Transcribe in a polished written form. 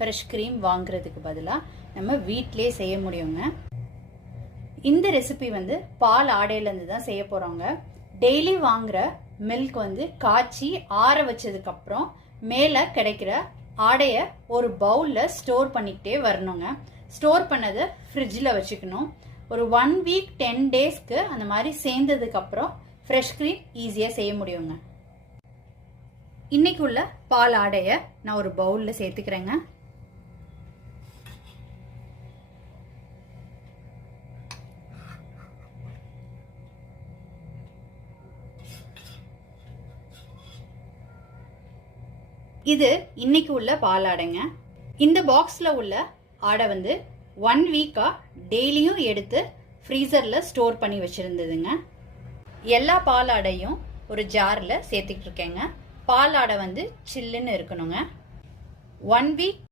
Fresh cream வாங்குறதுக்கு பதிலாக நம்ம வீட்டிலே செய்ய முடியுங்க. இந்த ரெசிபி வந்து பால் ஆடையிலேருந்து தான் செய்ய போகிறோங்க. டெய்லி வாங்குற மில்க் வந்து காய்ச்சி ஆற வச்சதுக்கப்புறம் மேலே கிடைக்கிற ஆடையை ஒரு பவுலில் ஸ்டோர் பண்ணிக்கிட்டே வரணுங்க. ஸ்டோர் பண்ணதை ஃப்ரிட்ஜில் வச்சுக்கணும். ஒரு 1 வீக் 10 டேஸ்க்கு அந்த மாதிரி சேர்ந்ததுக்கப்புறம் ஃப்ரெஷ் க்ரீம் ஈஸியாக செய்ய முடியுங்க. இன்னைக்கு உள்ள பால் ஆடையை நான் ஒரு பவுலில் சேர்த்துக்கிறேங்க. இது இன்னைக்கு உள்ள பால் ஆடைங்க. இந்த பாக்ஸில் உள்ள ஆடை வந்து 1 வீக்கா டெய்லியும் எடுத்து ஃப்ரீசரில் ஸ்டோர் பண்ணி வச்சுருந்ததுங்க. எல்லா பால் ஆடையும் ஒரு ஜாரில் சேர்த்துக்கிட்டு இருக்கேங்க. பால் ஆடை வந்து சில்லுன்னு இருக்கணுங்க. 1 வீக்